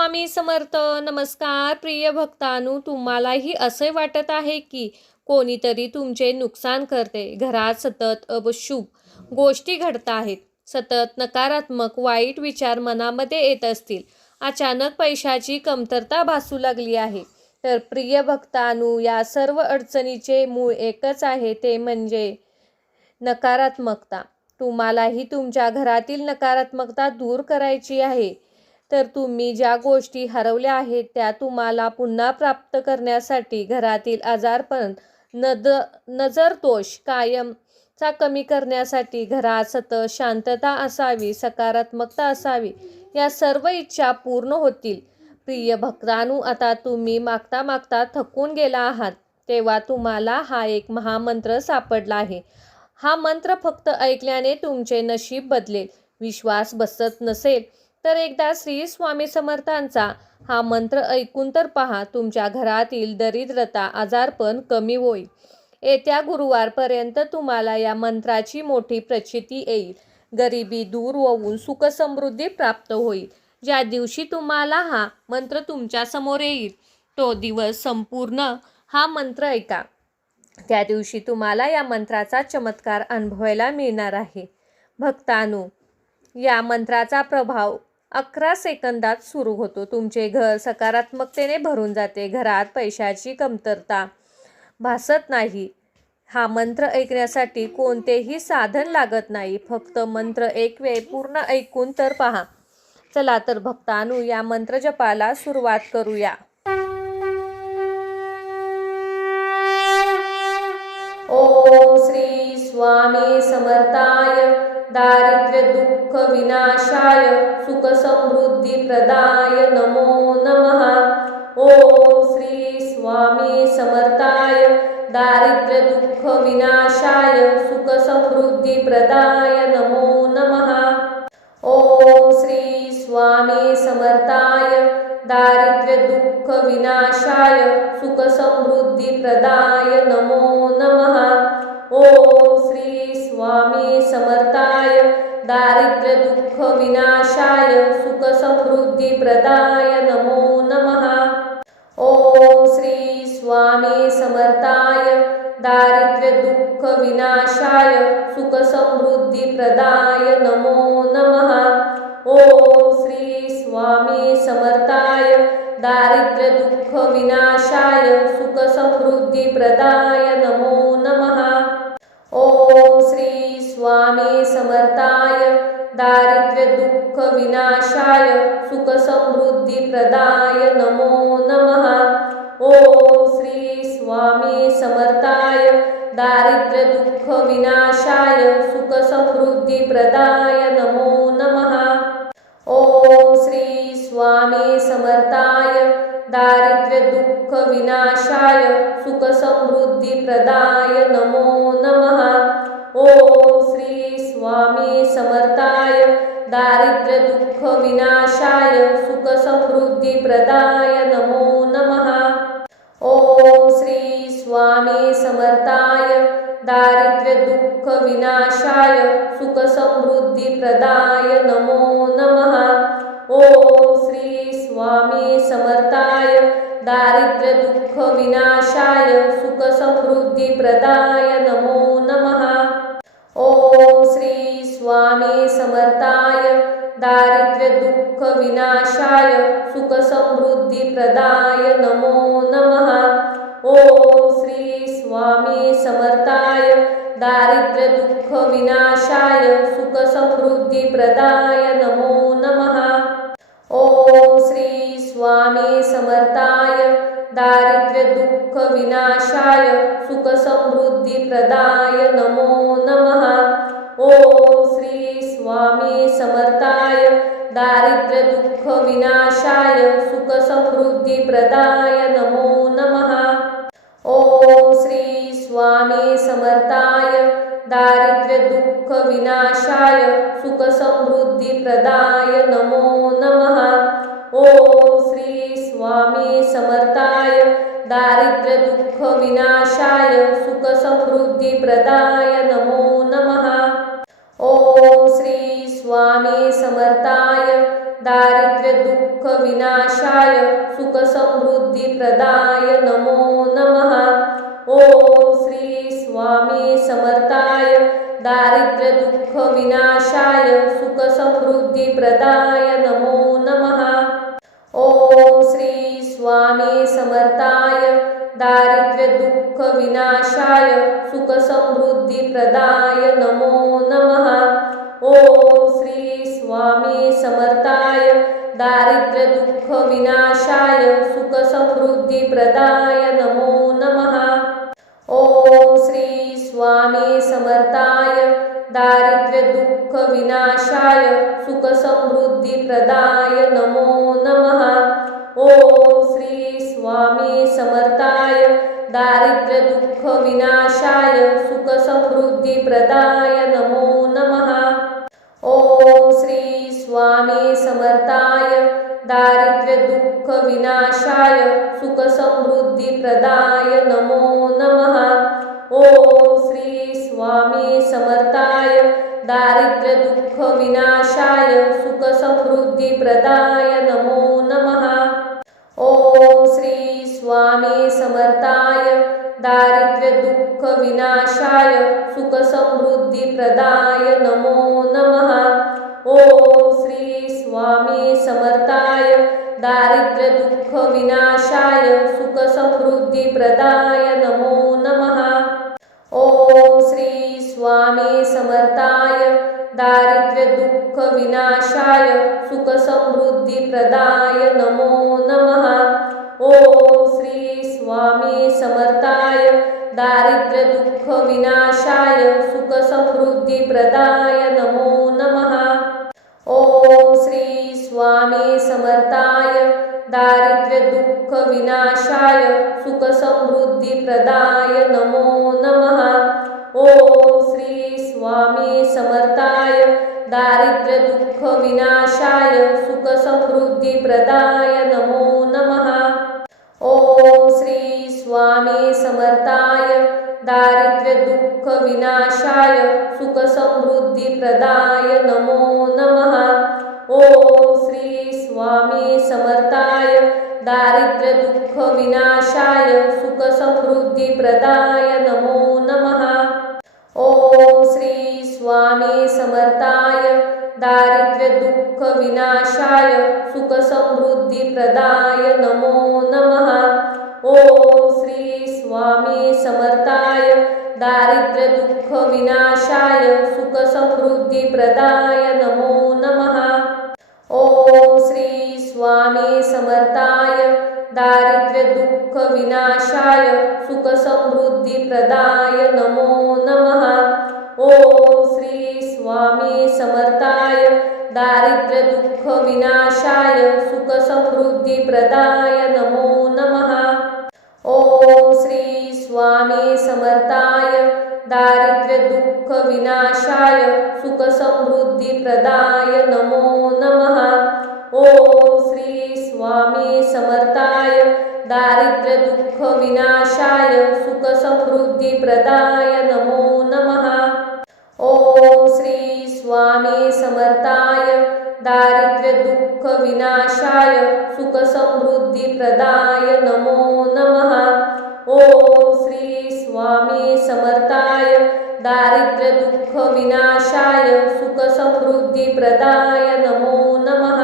स्वामी समर्थ. नमस्कार प्रिय भक्तांनो, तुम्हालाही असे वाटत आहे की कोणीतरी तुमचे नुकसान करते, घरात सतत अशुभ गोष्टी घडत आहेत, सतत नकारात्मक वाईट विचार मनामध्ये येत असतील, अचानक पैशाची कमतरता भासू लागली आहे, तर प्रिय भक्तांनो, या सर्व अडचणीचे मूळ एकच आहे, ते म्हणजे नकारात्मकता. तुम्हालाही तुमच्या घरातील नकारात्मकता दूर करायची आहे, तर तुम्ही ज्या गोष्टी हरवल्या आहेत त्या तुम्हाला पुन्हा प्राप्त करण्यासाठी, घरातील आजारपण, नजरदोष कायमचा कमी करण्यासाठी, घरात सतत शांतता असावी, सकारात्मकता असावी, या सर्व इच्छा पूर्ण होतील. प्रिय भक्तांनो, आता तुम्ही मागता मागता थकून गेला आहात, तेव्हा तुम्हाला हा एक महामंत्र सापडला आहे. हा मंत्र फक्त ऐकल्याने तुमचे नशीब बदलेल. विश्वास बसत नसेल तर एकदा श्री स्वामी समर्थांचा हा मंत्र ऐकून तर पहा. तुमच्या घरातील दरिद्रता, आजारपण कमी होईल. येत्या गुरुवारपर्यंत तुम्हाला या मंत्राची मोठी प्रचिती येईल. गरिबी दूर होऊन सुख समृद्धी प्राप्त होईल. ज्या दिवशी तुम्हाला हा मंत्र तुमच्या समोर येईल, तो दिवस संपूर्ण हा मंत्र ऐका. त्या दिवशी तुम्हाला या मंत्राचा चमत्कार अनुभवायला मिळणार आहे. भक्तांनो, या मंत्राचा प्रभाव 11 सेकंदात सुरू होतो. तुमचे घर सकारात्मकतेने भरून जाते. घरात पैशाची कमतरता भासत नाही. हा मंत्र ऐकण्यासाठी कोणतेही साधन लागत नाही. फक्त मंत्र एक वेळ पूर्ण ऐकून तर पहा. चला तर भक्तांनो, या मंत्र जपाला सुरुवात करूया. ओम श्री स्वामी समर्थाय दारिद्र्य दुःख विनाशाय सुख समृद्धी प्रदाय नमो नमः. ओम श्री स्वामी समर्थाय दारिद्र्य दुःख विनाशाय सुख समृद्धी प्रदाय नमो नमः. ओम श्री स्वामी समर्थाय दारिद्र्य दुःख विनाशाय सुख समृद्धी प्रदाय नमो नमः. ओम श्री स्वामी समर्थाय दारिद्र्य दुःख विनाशाय सुख समृद्धी प्रदाय नमो नमः. ओम श्री स्वामी समर्थाय दारिद्र्य दुःख विनाशाय सुख समृद्धी प्रदाय नमो नमः. ओम श्री स्वामी समर्थाय दारिद्र्य दुःख विनाशाय सुख समृद्धी प्रदाय नमो नमः. ओम श्री स्वामी समर्थाय दारिद्र्य दुःख विनाशाय सुख समृद्धी प्रदाय नमो नमः. ओम श्री स्वामी समर्थाय दारिद्र्य दुःख विनाशाय सुख समृद्धी प्रदाय नमो नमः. ओम श्री स्वामी समर्थाय दारिद्र्य दुःख विनाशाय सुख समृद्धी प्रदाय नमो नमः. ओम श्री स्वामी समर्थाय दारिद्र्य दुःख विनाशाय सुख समृद्धी प्रदाय नमो नमः. ओम श्री स्वामी समर्थाय दारिद्र्य दुःख विनाशाय सुख समृद्धी प्रदाय नमो नमः. ओम श्री स्वामी समर्थाय दारिद्र्य दुःख विनाशाय सुख समृद्धी प्रदाय नमो नमः. ओम श्री स्वामी समर्थाय दारिद्र्य दुःख विनाशाय सुख समृद्धी प्रदाय नमो नमः. ओम श्री स्वामी समर्थाय दारिद्र्य दुःख विनाशाय सुख समृद्धी प्रदाय नमो नमः. ओम श्री स्वामी समर्थाय दारिद्र्य दुःख विनाशाय सुख समृद्धी प्रदाय नमो नमः. ओम श्री स्वामी समर्थाय दारिद्र्य दुःख विनाशाय सुख समृद्धी प्रदाय नमो नमः. ओम श्री स्वामी समर्थाय दारिद्र्य दुःख विनाशाय सुख समृद्धी प्रदाय नमो नमः. ओम श्री स्वामी समर्थाय दारिद्र्य दुःख विनाशाय सुख समृद्धी प्रदाय नमो नमः. ओम श्री स्वामी समर्थाय दारिद्र्य दुःख विनाशाय सुख समृद्धी प्रदाय नमो नमः। ओम श्री स्वामी समर्थाय दारिद्र्य दुःख विनाशाय सुख समृद्धी प्रदाय नमो नमः। ओम श्री स्वामी समर्थाय दारिद्र्य दुःख विनाशाय सुख समृद्धी प्रदाय नमो नमः। ओम श्री स्वामी समर्थाय दारिद्र्य दुःख विनाशाय सुख समृद्धी प्रदाय नमो नमः। ओम श्री स्वामी समर्थाय दारिद्र्य दुःख विनाशाय सुख समृद्धी प्रदाय नमो नमः। ओम श्री स्वामी समर्थाय दारिद्र्य दुःख विनाशाय सुख समृद्धी प्रदाय नमो नमः। ओम श्री स्वामी समर्थाय दारिद्र्य दुःख विनाशाय सुख समृद्धी प्रदाय नमो नमः। ओम श्री स्वामी समर्थाय दारिद्र्य दुःख विनाशाय सुख समृद्धी प्रदाय नमो नमः। ओम श्री स्वामी समर्थाय दारिद्र्य दुःख विनाशाय सुख समृद्धी प्रदाय नमो नमः। ओम श्री स्वामी समर्थाय दारिद्र्य दुःख विनाशाय सुख समृद्धी प्रदाय नमो नमः। ओम श्री स्वामी समर्थाय दारिद्र्य दुःख विनाशाय सुख समृद्धी प्रदाय नमो नमः। ओम श्री स्वामी समर्थाय दारिद्र्य दुःख विनाशाय सुख समृद्धी प्रदाय नमो नमः। ओम श्री स्वामी समर्थाय दारिद्र्य दुःख विनाशाय सुख समृद्धी प्रदाय नमो नमः। ओम श्री स्वामी समर्थाय दारिद्र्य दुःख विनाशाय सुख समृद्धी प्रदाय नमो नमः। ओम श्री स्वामी समर्थाय दारिद्र्य दुःख विनाशाय सुख समृद्धी प्रदाय नमो नमः। ओम श्री स्वामी समर्थाय दारिद्र्य दुःख विनाशाय सुख समृद्धी प्रदाय नमो नमः। ओम श्री स्वामी समर्थाय दारिद्र्य दुःख विनाशाय सुख समृद्धी प्रदाय नमो नमः। ओम श्री स्वामी समर्थाय दारिद्र्य दुःख विनाशाय सुख समृद्धी प्रदाय नमो नमः। ओम श्री स्वामी समर्थाय दारिद्र्य दुःख विनाशाय सुख समृद्धी प्रदाय नमो नमः। ओम श्री स्वामी समर्थाय दारिद्र्य दुःख विनाशाय सुख समृद्धी प्रदाय नमो नमः। ओम श्री स्वामी समर्थाय दारिद्र्य दुःख विनाशाय सुख समृद्धी प्रदाय नमो नमः। ओम श्री स्वामी समर्थाय दारिद्र्य दुःख विनाशाय सुख समृद्धी प्रदाय नमो नमः। ओम श्री स्वामी समर्थाय दारिद्र्य दुःख विनाशाय सुख समृद्धी प्रदाय नमो नमः। ओम श्री स्वामी समर्थाय दारिद्र्य दुःख विनाशाय सुख समृद्धी प्रदाय नमो नमः।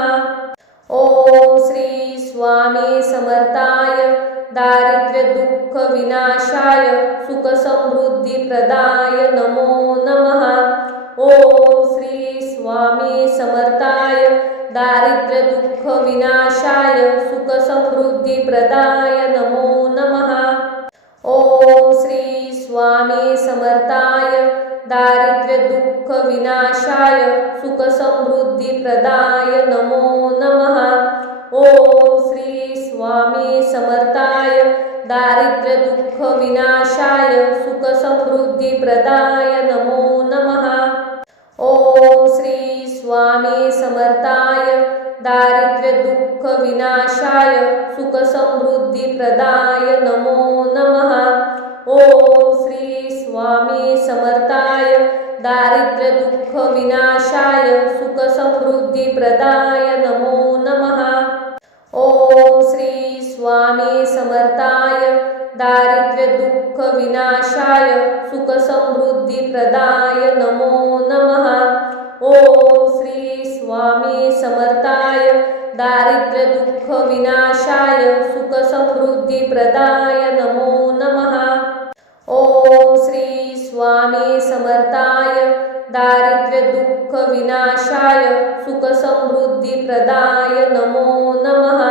ओम श्री स्वामी समर्थाय दारिद्र्य दुःख विनाशाय सुख समृद्धी प्रदाय नमो नमः। ओम श्री स्वामी समर्थाय दारिद्र्य दुःख विनाशाय सुख समृद्धी प्रदाय नमो नमः। ओम श्री स्वामी समर्थाय दारिद्र्य दुःख विनाशाय सुख समृद्धी प्रदाय नमो नमः। ओम श्री स्वामी समर्थाय दारिद्र्य दुःख विनाशाय सुख समृद्धी प्रदाय नमो नमः। ओम श्री स्वामी समर्थाय दारिद्र्य दुःख विनाशाय सुख समृद्धी प्रदाय नमो नमः। ओम श्री स्वामी समर्थाय दारिद्र्य दुःख दुःख विनाशाय सुख समृद्धी प्रदाय नमो नमः। ओम श्री स्वामी समर्थाय दारिद्र्य दुःख विनाशाय सुख समृद्धी प्रदाय नमो नमः। ओम श्री स्वामी समर्थाय दारिद्र्य दुःख विनाशाय सुख समृद्धी प्रदाय नमो नमः। ओम श्री स्वामी समर्थाय दारिद्र्य दुःख विनाशाय सुख समृद्धी प्रदाय नमो नमः।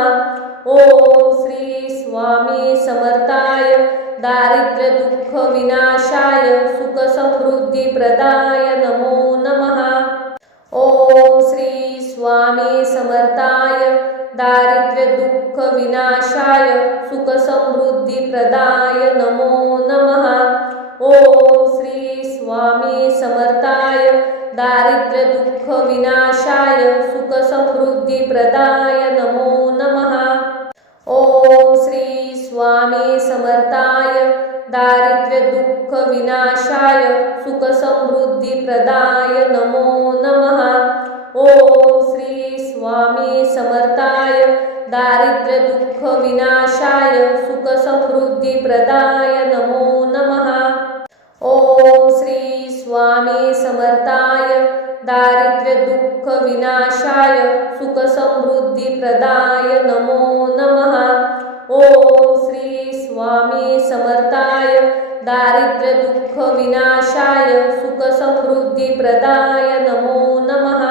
ओम श्री स्वामी समर्थाय दारिद्र्य दुःख विनाशाय सुख समृद्धी प्रदाय नमो नमः। ओम श्री स्वामी समर्थाय दारिद्र्य दुःख विनाशाय सुख समृद्धी प्रदाय नमो नमः। ओम श्री स्वामी समर्थाय दारिद्र्य दुःख विनाशाय सुख समृद्धी प्रदाय नमो नमः। ओम श्री स्वामी समर्थाय दारिद्र्य दुःख विनाशाय सुख समृद्धी प्रदाय नमो नमः। ओम श्री स्वामी समर्थाय दारिद्र्य दुःख विनाशाय सुख समृद्धी प्रदाय नमो नमः। ओम श्री स्वामी समर्थाय दारिद्र्य दुःख विनाशाय सुख समृद्धी प्रदाय नमो नमः। ओम श्री स्वामी समर्थाय दारिद्र्य दुःख विनाशाय सुख समृद्धी प्रदाय नमो नमः।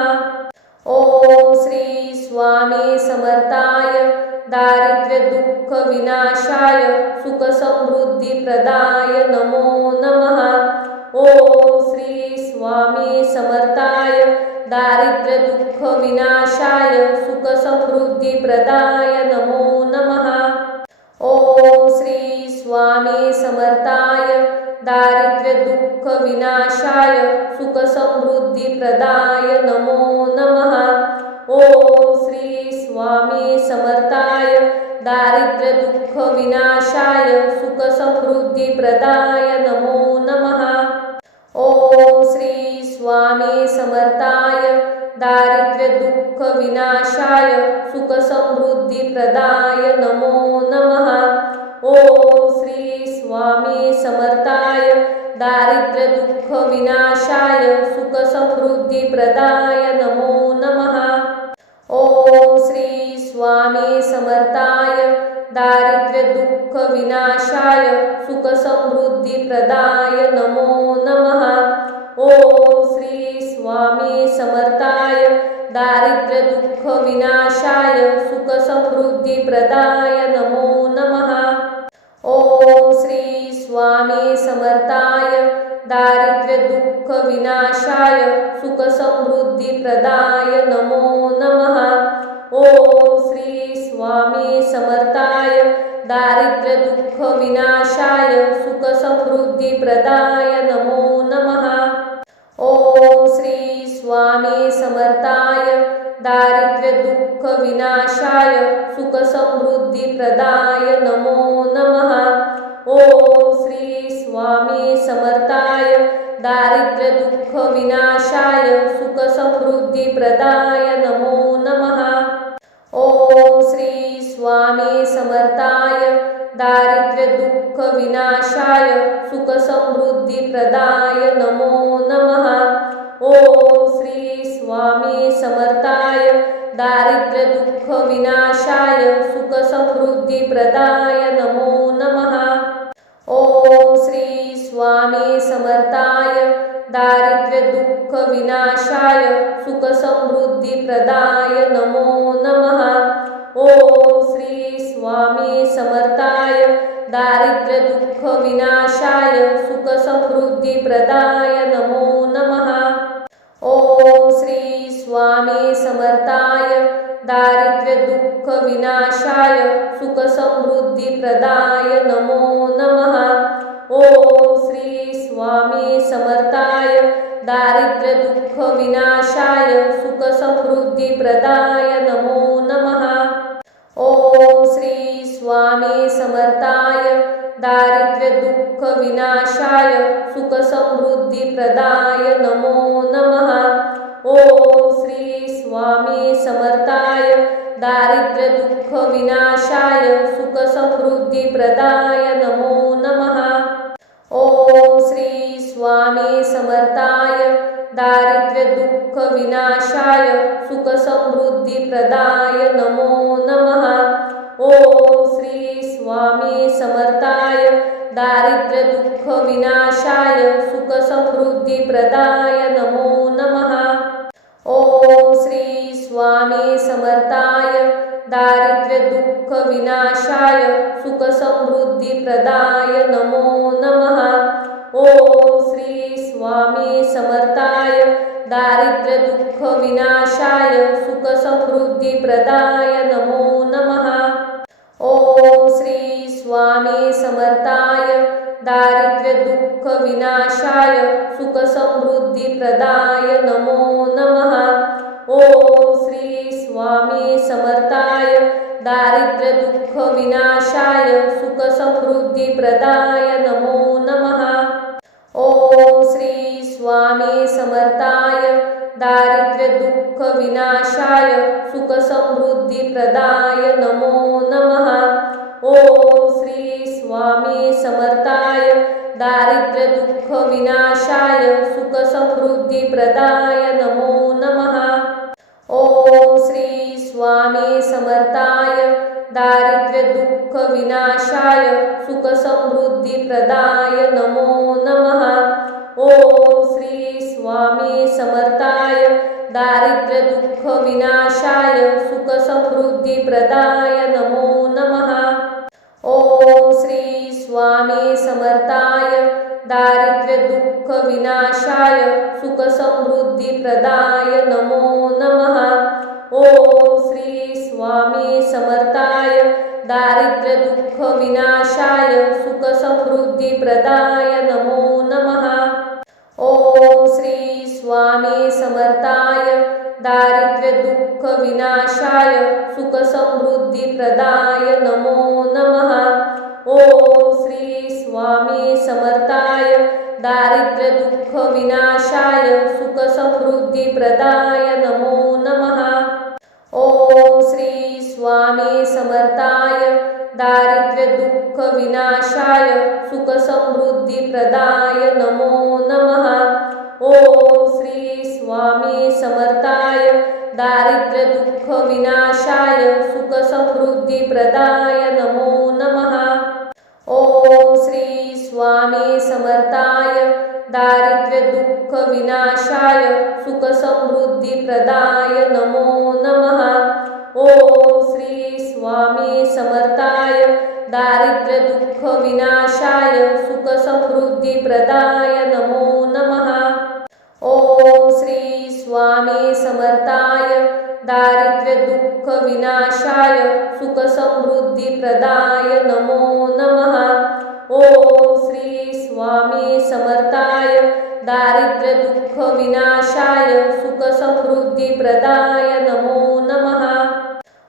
ओम श्री स्वामी समर्थाय दारिद्र्य दुःख विनाशाय सुख समृद्धी प्रदाय नमो नमः। ओम श्री स्वामी समर्थाय दारिद्र्य दुःख विनाशाय सुख समृद्धी प्रदाय नमो नमः। ओम श्री स्वामी समर्थाय दारिद्र्य दुःख विनाशाय सुख समृद्धी प्रदाय नमो नमः। ओम श्री स्वामी समर्थाय दारिद्र्य दुःख विनाशाय सुख समृद्धी प्रदाय नमो नमः। ओम श्री स्वामी समर्थाय दारिद्र्य दुःख विनाशाय सुख समृद्धी प्रदाय नमो नमः। ओम श्री स्वामी समर्थाय दारिद्र्य दुःख विनाशाय सुख समृद्धी प्रदाय नमो नमः। ओम श्री स्वामी समर्थाय दारिद्र्य दुःख विनाशाय सुख समृद्धी प्रदाय नमो नमः। ओम श्री स्वामी समर्थाय दारिद्र्य दुःख विनाशाय सुख समृद्धी प्रदाय नमो नमः। ओम श्री स्वामी समर्थाय दारिद्र्य दुःख विनाशाय सुख समृद्धी प्रदाय नमो नमः। ओम श्री स्वामी समर्थाय दारिद्र्य दुःख विनाशाय सुख समृद्धी प्रदाय नमो नमः। ओम श्री स्वामी समर्थाय दारिद्र्य दुःख विनाशाय सुख समृद्धी प्रदाय नमो नमः। ओम श्री स्वामी समर्थाय दारिद्र्य दुःख विनाशाय सुख समृद्धी प्रदाय नमो नमः। ओम श्री स्वामी समर्थाय दारिद्र्य दुःख विनाशाय सुख समृद्धी प्रदाय नमो नमः। ओम श्री स्वामी समर्थाय दारिद्र्य दुःख विनाशाय सुख समृद्धी प्रदाय नमो नमः। ओम श्री स्वामी समर्थाय दारिद्र्य दुःख विनाशाय सुख समृद्धी प्रदाय नमो नमः। ओम श्री स्वामी समर्थाय दारिद्र्य दुःख विनाशाय सुख समृद्धी प्रदाय नमो नमः। ओम श्री स्वामी समर्थाय दारिद्र्य दुःख विनाशाय सुख समृद्धी प्रदाय नमो नमः। ओम श्री स्वामी समर्थाय दारिद्र्य दुःख विनाशाय सुख समृद्धी प्रदाय नमो नमः। ओम श्री स्वामी समर्थाय दारिद्र्य दुःख विनाशाय सुख समृद्धी प्रदाय नमो नमः। ओम श्री स्वामी समर्थाय दारिद्र्य दुःख विनाशाय सुख समृद्धी प्रदाय नमो नमः। ओम श्री स्वामी समर्थाय दारिद्र्य दुःख विनाशाय सुख समृद्धी प्रदाय नमो नमः। ओम श्री स्वामी समर्थाय दारिद्र्य दुःख विनाशाय सुख समृद्धी प्रदाय नमो नमः। ओम श्री स्वामी समर्थाय दारिद्र्य दुःख विनाशाय सुख समृद्धी प्रदाय नमो नमः। ओम श्री स्वामी समर्थाय दारिद्र्य दुःख विनाशाय सुख समृद्धी प्रदाय नमो नमः। ओम श्री स्वामी समर्थाय दारिद्र्य दुःख विनाशाय सुख समृद्धी प्रदाय नमो नमः। ओम श्री स्वामी समर्थाय दारिद्र्य दुःख विनाशाय सुख समृद्धी प्रदाय नमो नमः। ओम श्री स्वामी समर्थाय दारिद्र्य दुःख विनाशाय सुख समृद्धी प्रदाय नमो नमः। ओम श्री स्वामी समर्थाय दारिद्र्य दुःख विनाशाय सुख समृद्धी प्रदाय नमो नमः। ओम श्री स्वामी समर्थाय दारिद्र्य दुःख विनाशाय सुख समृद्धी प्रदाय नमो नमः। ओम श्री स्वामी समर्थाय दारिद्र्य दुःख विनाशाय सुख समृद्धी प्रदाय नमो नमः। ओम श्री स्वामी समर्थाय दारिद्र्य दुःख विनाशाय सुख समृद्धी प्रदाय नमो नमः। ओम श्री स्वामी समर्थाय दारिद्र्य दुःख विनाशाय सुख समृद्धी प्रदाय नमो नमः। ओम श्री स्वामी समर्थाय दारिद्र्य दुःख विनाशाय सुख समृद्धी प्रदाय नमो नमः। ओम श्री स्वामी समर्थाय दारिद्र्य दुःख विनाशाय सुख समृद्धी प्रदाय नमो नमः। ओम श्री स्वामी समर्थाय दारिद्र्य दुःख विनाशाय सुख समृद्धी प्रदाय नमो नमः। ओम श्री स्वामी समर्थाय दारिद्र्य दुःख विनाशाय सुख समृद्धी प्रदाय नमो नमः। ओम श्री स्वामी समर्थाय दारिद्र्य दुःख विनाशाय सुख समृद्धी प्रदाय नमो नमः। ओम श्री स्वामी समर्थाय दारिद्र्य दुःख विनाशाय सुख समृद्धी प्रदाय नमो नमः। ओम श्री स्वामी समर्थाय दारिद्र्य दुःख विनाशाय सुख समृद्धी प्रदाय नमो नमः। ओम श्री स्वामी समर्थाय दारिद्र्य दुःख विनाशाय सुख समृद्धी प्रदाय नमो नमः।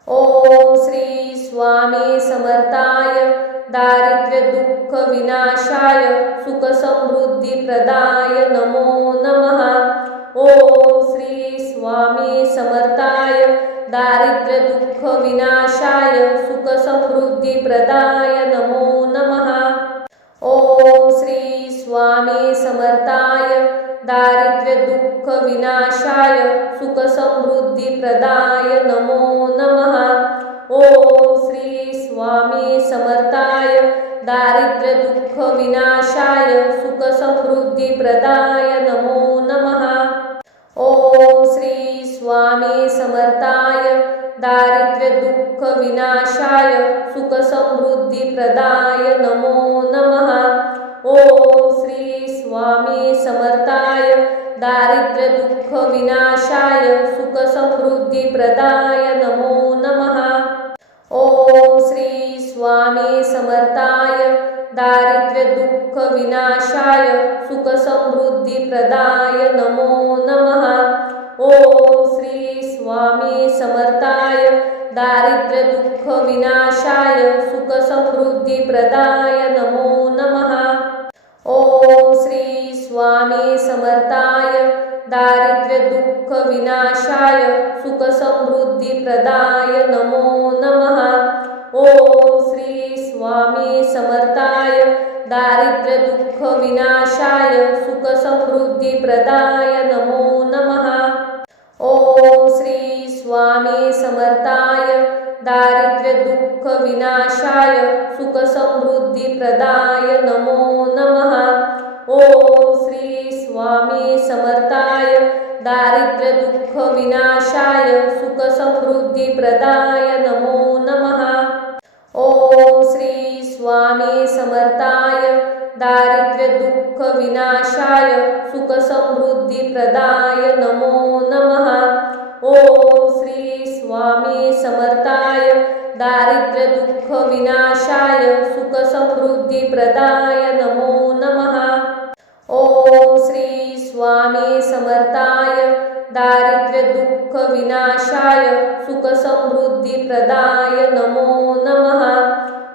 ओम श्री स्वामी समर्थाय दारिद्र्य दुःख विनाशाय सुख समृद्धी प्रदाय नमो नमः। ओम श्री स्वामी समर्थाय दारिद्र्य दुःख विनाशाय सुख समृद्धी प्रदाय नमो नमः। ओम श्री स्वामी समर्थाय दारिद्र्य दुःख विनाशाय सुख समृद्धी प्रदाय नमो नमः। ओम श्री स्वामी समर्थाय दारिद्र्य दुःख विनाशाय सुख समृद्धी प्रदाय नमो नमः। ओम श्री स्वामी समर्थाय दारिद्र्य दुःख विनाशाय सुख समृद्धी प्रदाय नमो नमः। ओम श्री स्वामी समर्थाय दारिद्र्य दुःख विनाशाय सुख समृद्धी प्रदाय नमो नमः। ओम श्री स्वामी समर्थाय दारिद्र्य दुःख विनाशाय सुख समृद्धी प्रदाय नमो नमः। ओम श्री स्वामी समर्थाय दारिद्र्य दुःख विनाशाय सुख समृद्धी प्रदाय नमो दुःख विनाशाय सुख समृद्धी प्रदाय नमो नमः। ओम श्री स्वामी समर्थाय दारिद्र्य दुःख विनाशाय सुख समृद्धी प्रदाय नमो नमः। ओम श्री स्वामी समर्थाय दारिद्र्य दुःख विनाशाय सुख समृद्धी प्रदाय नमो नमः। ओम श्री स्वामी समर्थाय दारिद्र्य दुःख विनाशाय सुख समृद्धी प्रदाय नमो नमः। ओम श्री स्वामी समर्थाय दारिद्र्य दुःख विनाशाय सुख समृद्धी प्रदाय नमो नमः। ओम श्री स्वामी समर्थाय दारिद्र्य दुःख विनाशाय सुख समृद्धी प्रदाय नमो नमः। ओम श्री स्वामी समर्थाय दारिद्र्य दुःख विनाशाय सुख समृद्धी प्रदाय नमो नमः।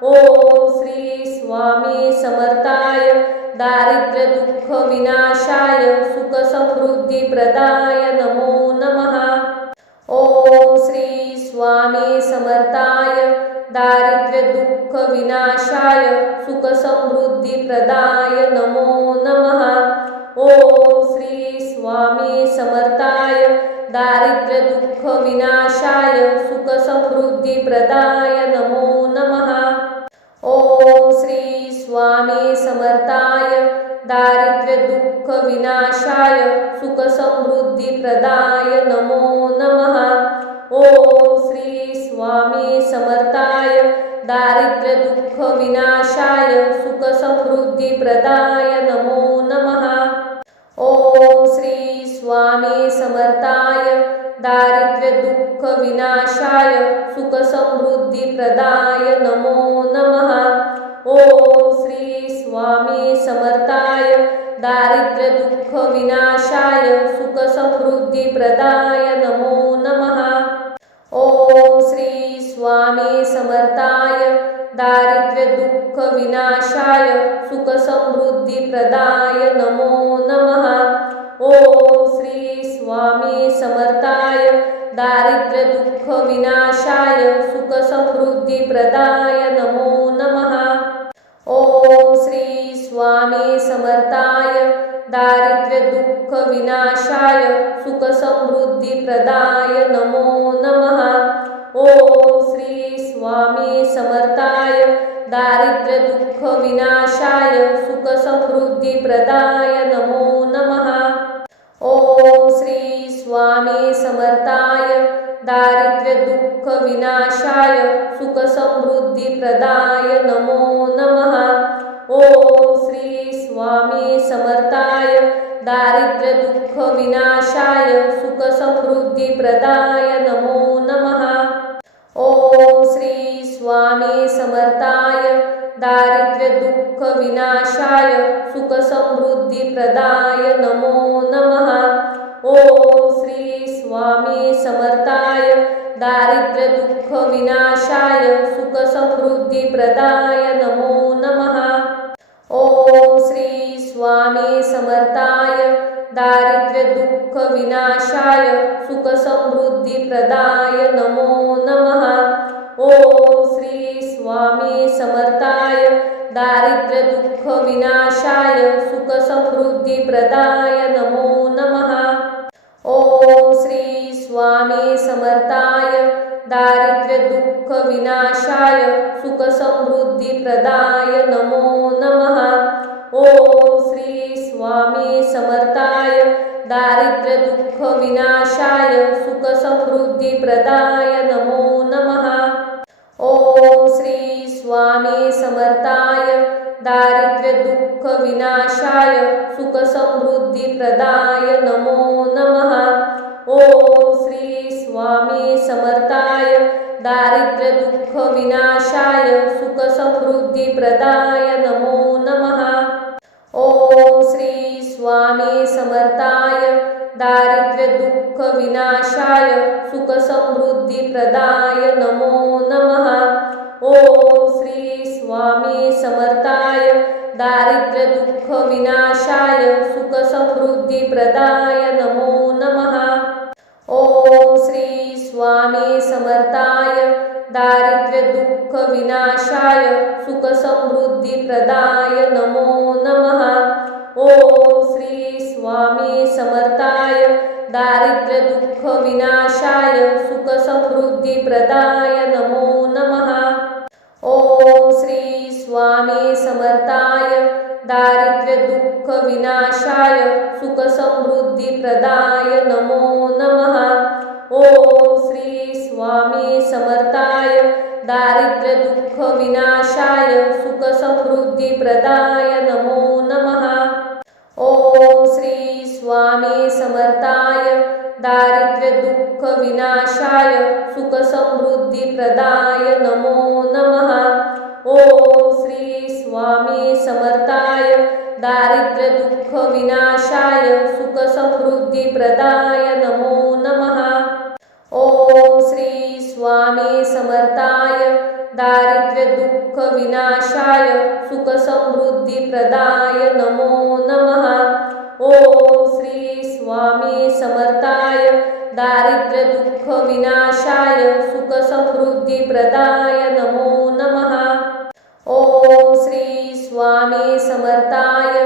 ओम श्री स्वामी समर्थाय दारिद्र्य दुःख विनाशाय सुख समृद्धी प्रदाय नमो नमः। ओम श्री स्वामी समर्थाय दारिद्र्य दुःख विनाशाय सुख समृद्धी प्रदाय नमो नमः। ओम श्री स्वामी समर्थाय दारिद्र्य दुःख विनाशाय सुख समृद्धी प्रदाय नमो नमः। ओम श्री स्वामी समर्थाय दारिद्र्य दुःख विनाशाय सुख समृद्धी प्रदाय नमो नमः। ओम श्री स्वामी समर्थाय दारिद्र्य दुःख विनाशाय सुख समृद्धी प्रदाय नमो नमः। ओम श्री स्वामी समर्थाय दारिद्र्य दुःख विनाशाय सुख समृद्धी प्रदाय नमो नमः। ओम श्री स्वामी समर्थाय दारिद्र्य दुःख विनाशाय सुख समृद्धी प्रदाय नमो नमः। ओम श्री स्वामी समर्थाय दारिद्र्य दुःख विनाशाय सुख समृद्धी प्रदाय नमो नमः। ओम श्री स्वामी समर्थाय दारिद्र्य दुःख विनाशाय सुख समृद्धी प्रदाय नमो नमः। ओम श्री स्वामी समर्थाय दारिद्र्य दुःख विनाशाय सुख समृद्धी प्रदाय नमो नमः। ओम श्री स्वामी समर्थाय दारिद्र्य दुःख विनाशाय सुख समृद्धी प्रदाय नमो नमः। ओम श्री स्वामी समर्थाय दारिद्र्य दुःख विनाशाय सुख समृद्धी प्रदाय नमो नमः। ओम श्री स्वामी समर्थाय दारिद्र्य दुःख विनाशाय सुख समृद्धी प्रदाय नमो नमः। ओम श्री स्वामी समर्थाय दारिद्र्य दुःख विनाशाय सुख समृद्धी प्रदाय नमो नमः। ओम श्री स्वामी समर्थाय दारिद्र्य दुःख विनाशाय सुख समृद्धी प्रदाय नमो नमः। ओम श्री स्वामी समर्थाय दारिद्र्य दुःख विनाशाय सुख समृद्धी प्रदाय नमो नमः। ओम श्री स्वामी समर्थाय दारिद्र्य दुःख विनाशाय सुख समृद्धी प्रदाय नमो नमः। ओम श्री स्वामी समर्थाय दारिद्र्य दुःख विनाशाय सुख समृद्धी प्रदाय नमो नमः। ओम श्री स्वामी समर्थाय दारिद्र्य दुःख विनाशाय सुख समृद्धी प्रदाय नमो नमः। ओम श्री स्वामी समर्थाय दारिद्र्य दुःख विनाशाय सुख समृद्धी प्रदाय नमो नमः। ओम श्री स्वामी समर्थाय दारिद्र्य दुःख विनाशाय सुख समृद्धी प्रदाय नमो नमः। ओम श्री स्वामी समर्थाय दारिद्र्य दुःख विनाशाय सुख समृद्धी प्रदाय नमो नमः। ओम श्री स्वामी समर्थाय दारिद्र्य दुःख विनाशाय सुख समृद्धी प्रदाय नमो नमः। ओम श्री स्वामी समर्थाय दारिद्र्य दुःख विनाशाय सुख समृद्धी प्रदाय नमो नमः। ओम श्री स्वामी समर्थाय दारिद्र्य दुःख विनाशाय सुख समृद्धी प्रदाय नमो नमः। ओम श्री स्वामी समर्थाय दारिद्र्य दुःख विनाशाय सुख समृद्धी प्रदाय नमो नमः। ओम श्री स्वामी समर्थाय दारिद्र्य दुःख विनाशाय सुख समृद्धी प्रदाय नमो नमः। ओम श्री स्वामी समर्थाय दारिद्र्य दुःख विनाशाय सुख समृद्धी प्रदाय नमो नमः। ओम श्री स्वामी समर्थाय दारिद्र्य दुःख विनाशाय सुख समृद्धी प्रदाय नमो नमः। ओम श्री स्वामी समर्थाय दारिद्र्य दुःख विनाशाय सुख समृद्धी प्रदाय नमो नमः। ओम श्री स्वामी समर्थाय दारिद्र्य दुःख विनाशाय सुख समृद्धी प्रदाय नमो नमः। ओम श्री स्वामी समर्थाय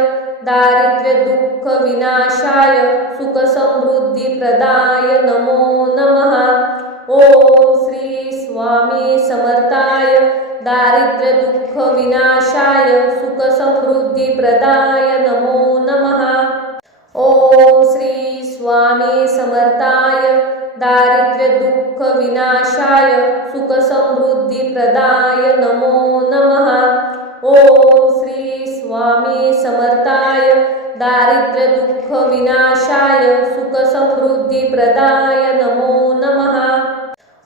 दारिद्र्य दुःख विनाशाय सुख समृद्धी प्रदाय नमो नमः। ओम श्री स्वामी समर्थाय दारिद्र्य दुःख विनाशाय सुख समृद्धी प्रदाय नमो नमः। ओम श्री स्वामी समर्थाय दारिद्र्य दुःख विनाशाय सुख समृद्धी प्रदाय नमो नमः। ओम श्री स्वामी समर्थाय दारिद्र्य दुःख विनाशाय सुख समृद्धी प्रदाय नमो नमः।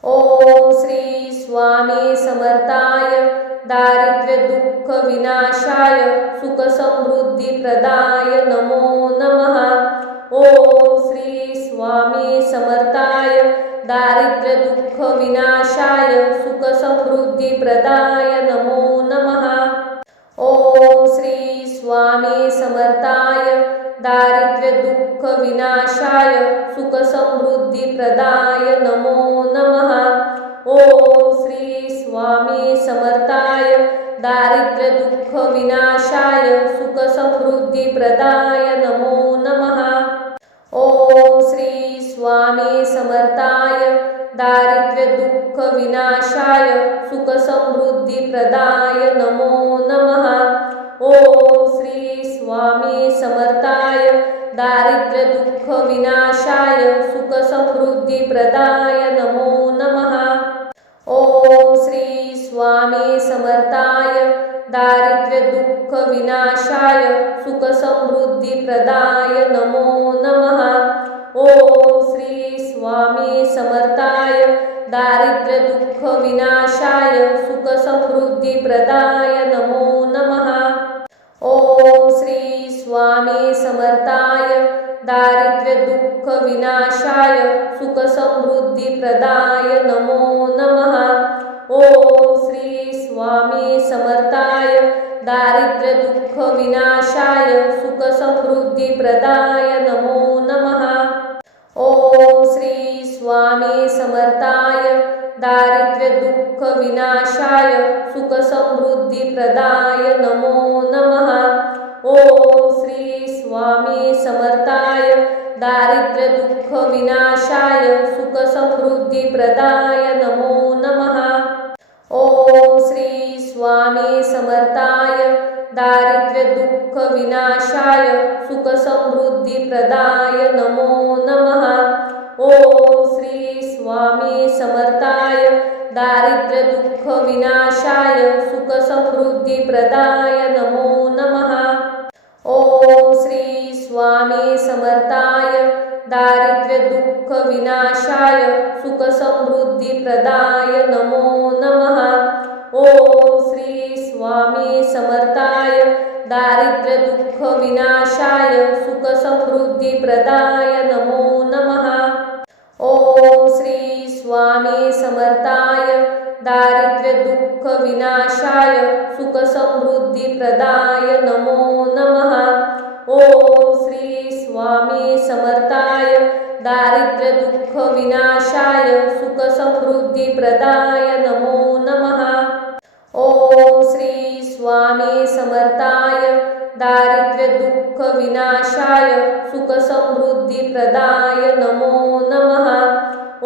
ओम श्री स्वामी समर्थाय दारिद्र्य दुःख विनाशाय सुख समृद्धी प्रदाय नमो नमः। ओम श्री स्वामी समर्थाय दारिद्र्य दुःख विनाशाय सुख समृद्धी प्रदाय नमो नमः। ओम श्री स्वामी समर्थाय दारिद्र्य दुःख विनाशाय सुख समृद्धी प्रदाय नमो नमः। ओम श्री स्वामी समर्थाय दारिद्र्य दुःख विनाशाय सुख समृद्धी प्रदाय नमो नमः। ओम श्री स्वामी समर्थाय दारिद्र्य दुःख विनाशाय सुख समृद्धी प्रदाय नमो नमः। ओम श्री स्वामी समर्थाय दारिद्र्य दुःख विनाशाय सुख समृद्धी प्रदाय नमो नमः। ओम श्री स्वामी समर्थाय दारिद्र्य दुःख विनाशाय सुख समृद्धी प्रदाय नमो नमः। ओम श्री स्वामी समर्थाय दारिद्र्य दुःख विनाशाय सुख समृद्धी प्रदाय नमो नमः। ओम श्री स्वामी समर्थाय दारिद्र्य दुःख विनाशाय सुख समृद्धी प्रदाय नमो नमः। ओम श्री स्वामी समर्थाय दारिद्र्य दुःख विनाशाय सुख समृद्धी प्रदाय नमो नमः। ओम श्री स्वामी समर्थाय दारिद्र्य दुःख विनाशाय सुख समृद्धी प्रदाय नमो नमः। ओम श्री स्वामी समर्थाय दारिद्र्य दुःख विनाशाय सुख समृद्धी प्रदाय नमो नमः। ओम श्री स्वामी समर्थाय दारिद्र्य दुःख विनाशाय सुख समृद्धी प्रदाय नमो नमः। ओम श्री स्वामी समर्थाय दारिद्र्य दुःख विनाशाय सुख समृद्धी प्रदाय नमो नमः। ओम श्री स्वामी समर्थाय दारिद्र्य दुःख विनाशाय सुख समृद्धी प्रदाय नमो नमः। ओम श्री स्वामी समर्थाय दारिद्र्य दुःख विनाशाय सुख समृद्धी प्रदाय नमो नमः। ओम श्री स्वामी समर्थाय दारिद्र्य दुःख विनाशाय सुख समृद्धी समृद्धिप्रदाय नमो नमः। ओम श्री स्वामी समर्थाय दारिद्र्य दुःख विनाशाय सुख समृद्धिप्रदाय नमो नमः। ओम श्री स्वामी समर्थाय दारिद्र्य दुःख विनाशाय सुख समृद्धिप्रदाय नमो नमः।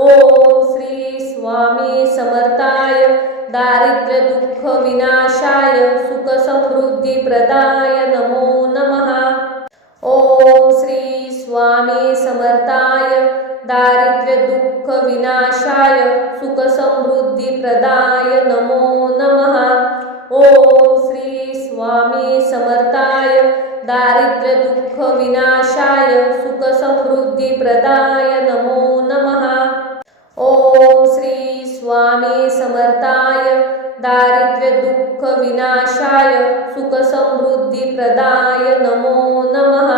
ओम श्री स्वामी समर्थाय दारिद्र्य दुःख विनाशाय सुख समृद्धिप्रदाय नमो नमः। ओम श्री स्वामी समर्थाय दारिद्र्य दुःख विनाशाय सुख समृद्धिप्रदाय नमो नमः। ओम श्री स्वामी समर्थाय दारिद्र्य दुःख विनाशाय सुख समृद्धिप्रदाय नमो नमः। ओम श्री स्वामी समर्थाय दारिद्र्य दुःख विनाशाय सुख समृद्धिप्रदाय नमो नमः।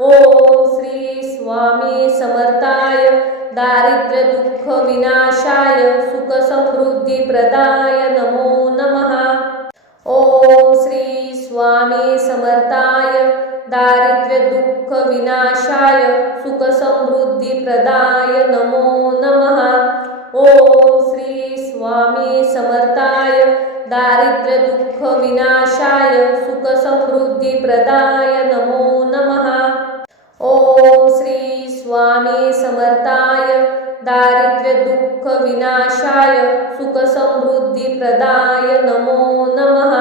ओम श्री स्वामी समर्थाय दारिद्र्य दुःख विनाशाय सुख समृद्धिप्रदाय नमो नमः। ओम श्री स्वामी समर्थाय दारिद्र्य दुःख विनाशाय सुख समृद्धिप्रदाय नमो नमः। ओम श्री स्वामी समर्थाय दारिद्र्य दुःख विनाशाय सुख समृद्धिप्रदाय नमो नमः। ओम श्री स्वामी समर्थाय दारिद्र्य दुःख विनाशाय सुख समृद्धिप्रदाय नमो नमः।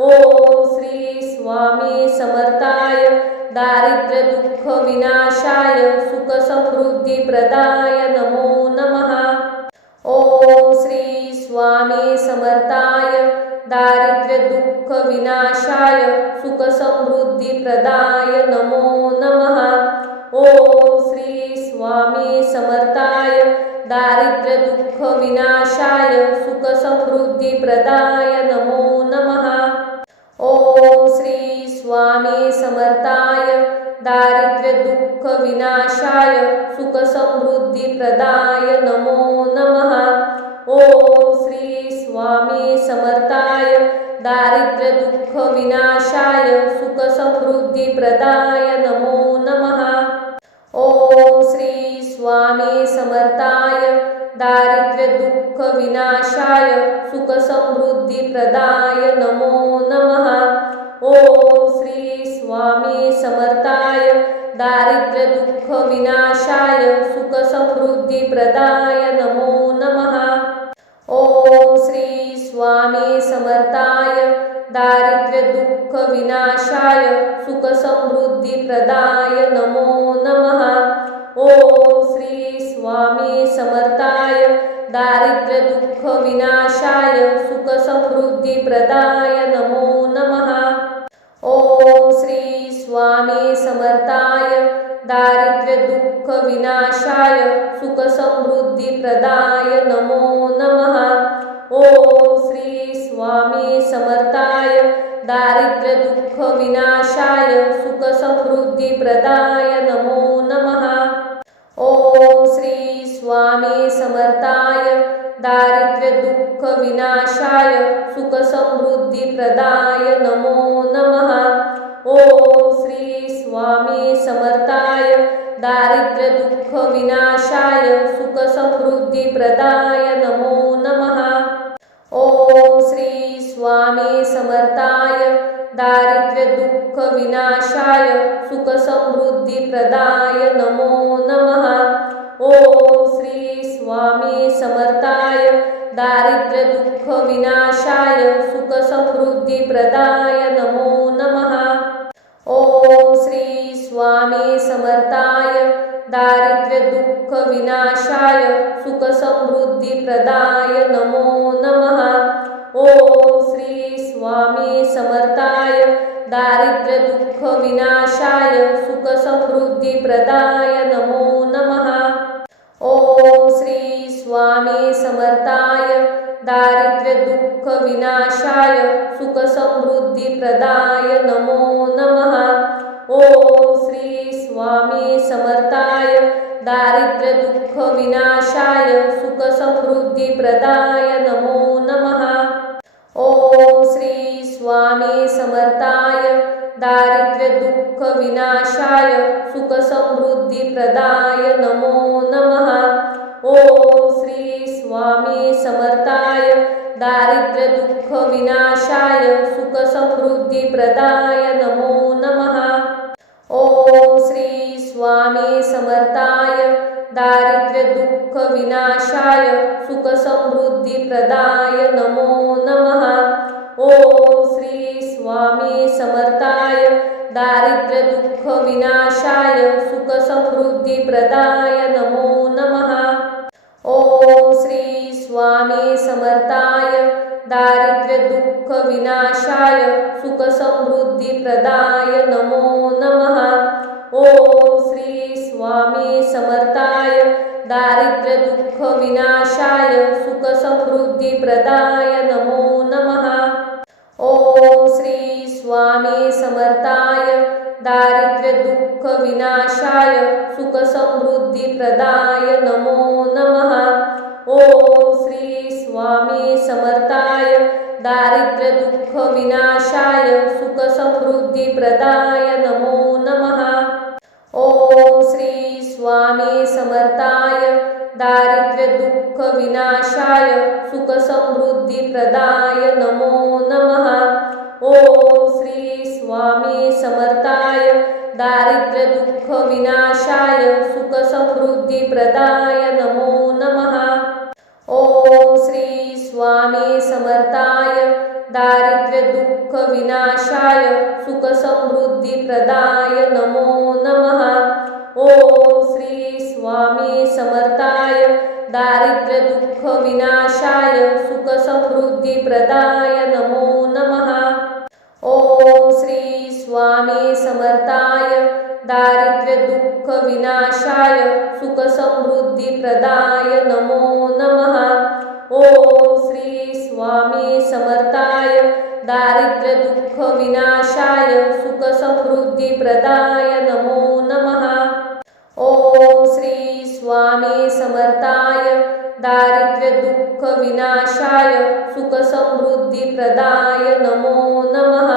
ओम श्री स्वामी समर्थाय दारिद्र्य दुःख विनाशाय सुख समृद्धिप्रदाय नमो नमः। ओम श्री स्वामी समर्थाय दारिद्र्य दुःख विनाशाय सुख समृद्धिप्रदाय नमो नमः। ओम श्री स्वामी समर्थाय दारिद्र्य दुःख विनाशाय सुख समृद्धिप्रदाय नमो नमः। ओम श्री स्वामी समर्थाय दारिद्र्य दुःख विनाशाय सुख समृद्धिप्रदाय नमो नमः। ओम श्री स्वामी समर्थाय दारिद्र्य दुःख विनाशाय सुख समृद्धिप्रदाय नमो नमः। ओम श्री स्वामी समर्थाय दारिद्र्य दुःख विनाशाय सुख समृद्धिप्रदाय नमो नमः। ओम श्री स्वामी समर्थाय दारिद्र्य दुःख विनाशाय सुख समृद्धिप्रदाय नमो नमः। ओम श्री स्वामी समर्थाय दारिद्र्य दुःख विनाशाय सुख समृद्धिप्रदाय नमो नमः। ओम श्री स्वामी समर्थाय दारिद्र्य दुःख विनाशाय सुख समृद्धिप्रदाय नमो नमः। ओम श्री स्वामी समर्थाय दारिद्र्य दुःख विनाशाय सुख समृद्धिप्रदाय नमो नमः। ओम श्री स्वामी समर्थाय दारिद्र्य दुःख विनाशाय सुख समृद्धिप्रदाय नमो नमः। ओम श्री स्वामी समर्थाय दारिद्र्य दुःख विनाशाय सुख समृद्धिप्रदाय नमो नमः। ओम श्री स्वामी समर्थाय दारिद्र्य दुःख विनाशाय सुख समृद्धिप्रदाय नमो नमः। ओम श्री स्वामी समर्थाय दारिद्र्य दुःख विनाशाय सुख समृद्धिप्रदाय नमो नमः। ओम श्री स्वामी समर्थाय दारिद्र्य दुःख विनाशाय सुख समृद्धिप्रदाय नमो नमः। ओम श्री स्वामी समर्थाय दारिद्र्य दुःख विनाशाय सुख समृद्धिप्रदाय नमो नमः। ओम श्री स्वामी समर्थाय दारिद्र्य दुःख विनाशाय सुख समृद्धिप्रदाय नमो नमः। ओम श्री स्वामी समर्थाय दारिद्र्य दुःख विनाशाय सुख समृद्धिप्रदाय नमो नमः। ओम श्री स्वामी समर्थाय दारिद्र्य दुःख विनाशाय सुख समृद्धिप्रदाय नमो नमः। ओम श्री स्वामी समर्थाय दारिद्र्य दुःख विनाशाय सुख समृद्धी प्रदाय नमो नमः। ओम श्री स्वामी समर्थाय दारिद्र्य दुःख विनाशाय सुख समृद्धी प्रदाय नमो नमः। ओम श्री स्वामी समर्थाय दारिद्र्य दुःख विनाशाय सुख समृद्धी प्रदाय नमो नमः। ओम श्री स्वामी समर्थाय दारिद्र्य दुःख विनाशाय सुख समृद्धी प्रदाय नमो नमः। ओम श्री स्वामी समर्थाय दारिद्र्य दुःख विनाशाय सुख समृद्धी प्रदाय नमो नमः। ओम श्री स्वामी समर्थाय दारिद्र्य दुःख विनाशाय सुख समृद्धी प्रदाय नमो नमः। ओम श्री स्वामी समर्थाय दारिद्र्य दुःख विनाशाय सुख समृद्धी प्रदाय नमो नमः। ओम श्री स्वामी समर्थाय दारिद्र्य दुःख विनाशाय सुख समृद्धी प्रदाय नमो नमः। ओम श्री स्वामी समर्थाय दारिद्र्य दुःख विनाशाय सुख समृद्धी प्रदाय नमो नमः। ओम श्री स्वामी समर्थाय दारिद्र्य दुःख विनाशाय सुख समृद्धी प्रदाय नमो नमः। ओम श्री स्वामी समर्थाय दारिद्र्य दुःख विनाशाय सुख समृद्धी प्रदाय नमो नमः। ओम श्री स्वामी समर्थाय दारिद्र्य दुःख विनाशाय सुख समृद्धी प्रदाय नमो नमः। ओम श्री स्वामी समर्थाय दारिद्र्य दुःख विनाशाय सुख समृद्धी प्रदाय नमो नमः। ओम श्री स्वामी समर्थाय दारिद्र्य दुःख विनाशाय सुख समृद्धी प्रदाय नमो नमः। ओम श्री स्वामी समर्थाय दारिद्र्य दुःख विनाशाय सुख समृद्धी प्रदाय नमो नमः।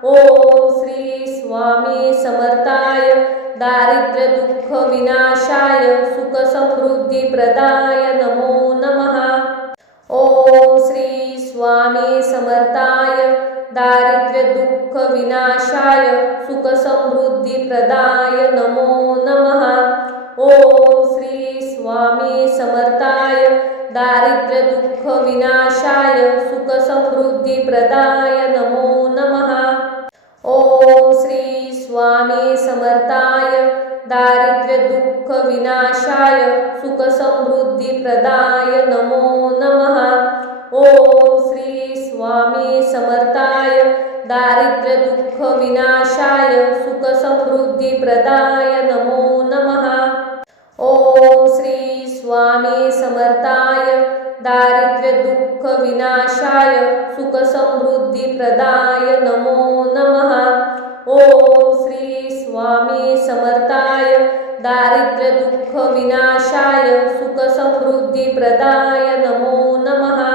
ओम श्री स्वामी समर्थाय दारिद्र्य दुःख विनाशाय सुख समृद्धी प्रदाय नमो नमः। ओम श्री स्वामी समर्थाय दारिद्र्य दुःख विनाशाय सुख समृद्धी प्रदाय नमो नमः। ओम श्री स्वामी समर्थाय दारिद्र्य दुःख विनाशाय सुख समृद्धी प्रदाय नमो नमः। ओम श्री स्वामी समर्थाय दारिद्र्य दुःख विनाशाय सुख समृद्धी प्रदाय नमो नमः। ओम श्री स्वामी समर्थाय दारिद्र्य दुःख विनाशाय सुख समृद्धी प्रदाय नमो नमः। ओम श्री स्वामी समर्थाय दारिद्र्य दुःख विनाशाय सुख समृद्धी प्रदाय नमो नमः। ओम श्री स्वामी समर्थाय दारिद्र्य दुःख विनाशाय सुख समृद्धी प्रदाय नमो नमः।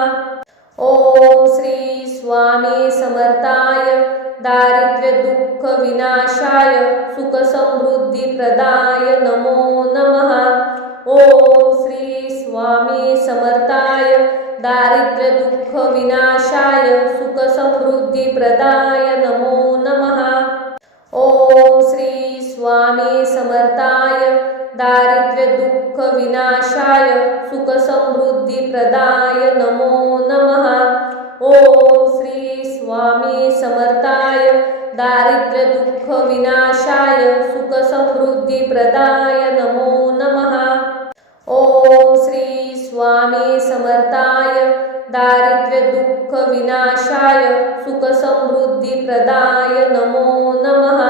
ओम श्री स्वामी समर्थाय दारिद्र्य दुःख विनाशाय सुख समृद्धी प्रदाय नमो नमः। ओम श्री स्वामी समर्थाय दारिद्र्य दुःख विनाशाय सुख समृद्धी प्रदाय नमो नमः। ओम श्री स्वामी समर्थाय दारिद्र्य दुःख विनाशाय सुख समृद्धी प्रदाय नमो नमः। ओम श्री स्वामी समर्थाय दारिद्र्य दुःख विनाशाय सुख समृद्धी प्रदाय नमो नमः। ओम श्री स्वामी समर्थाय दारिद्र्य दुःख विनाशाय सुख समृद्धी प्रदाय नमो नमः।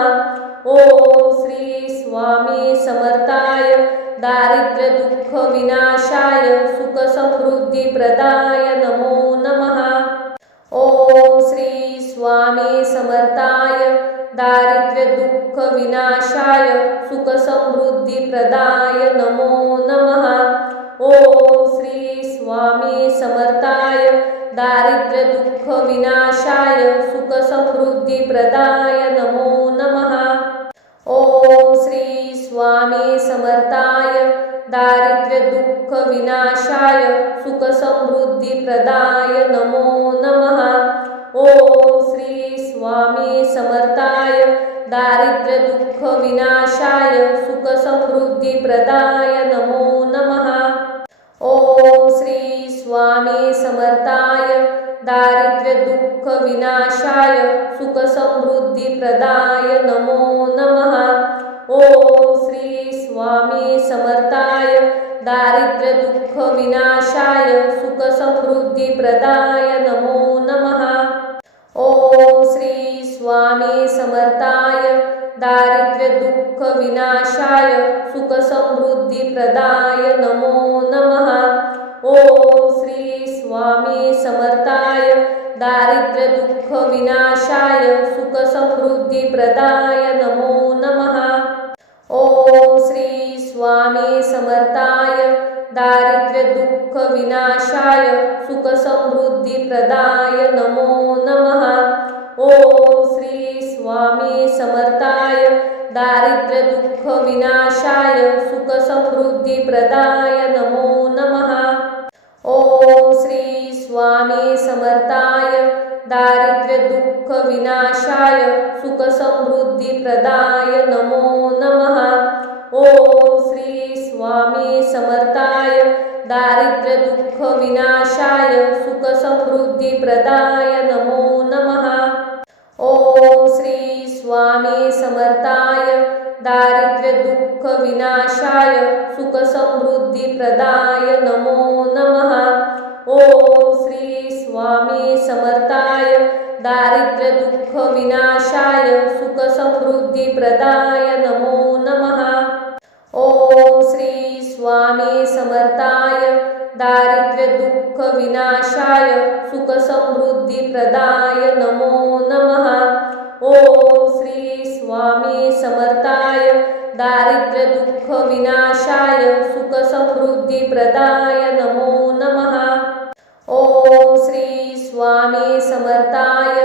ओम श्री स्वामी समर्थाय दारिद्र्य दुःख विनाशाय सुख समृद्धी प्रदाय नमो नमः। ओम श्री स्वामी समर्थाय दारिद्र्य दुःख विनाशाय सुख समृद्धी प्रदाय नमो नमः। ओम श्री स्वामी समर्थाय दारिद्र्य दुःख विनाशाय सुख समृद्धी प्रदाय नमो नमः। ओम श्री स्वामी समर्थाय दारिद्र्य दुःख विनाशाय सुख समृद्धी प्रदाय नमो नमः। ओम श्री स्वामी समर्थाय दारिद्र्य दुःख विनाशाय सुख समृद्धी प्रदाय नमो नमः। ओम श्री स्वामी समर्थाय दारिद्र्य दुःख विनाशाय सुख समृद्धी प्रदाय नमो नमः। ओम श्री स्वामी समर्थाय दारिद्र्य दुःख विनाशाय सुख समृद्धी प्रदाय नमो नमः। ओम श्री स्वामी समर्थाय दारिद्र्य दुःख विनाशाय सुख समृद्धी प्रदाय नमो नमः। ओम श्री स्वामी समर्थाय दारिद्र्य दुःख विनाशाय सुख समृद्धी प्रदाय नमो नमः। ओम श्री स्वामी समर्थाय दारिद्र्य दुःख विनाशाय सुख समृद्धी प्रदाय नमो नमः। ओम श्री स्वामी समर्थाय दारिद्र्य दुःख विनाशाय सुख समृद्धी प्रदाय नमो नमः। ओम श्री स्वामी समर्थाय दारिद्र्य दुःख विनाशाय सुख समृद्धी प्रदाय नमो नमः। ओम श्री स्वामी समर्थाय दारिद्र्य दुःख विनाशाय सुख समृद्धी प्रदाय नमो नमः। ओम श्री स्वामी समर्थाय दारिद्र्य दुःख विनाशाय सुख समृद्धी प्रदाय नमो नमः। ओम श्री स्वामी समर्थाय दारिद्र्य दुःख विनाशाय सुख समृद्धी प्रदाय नमो नमः। ओम श्री स्वामी समर्थाय दारिद्र्य दुःख विनाशाय सुख समृद्धी प्रदाय नमो नमः। ओम श्री स्वामी समर्थाय दारिद्र्य दुःख विनाशाय सुख समृद्धी प्रदाय नमो नमः। ओम श्री स्वामी समर्थाय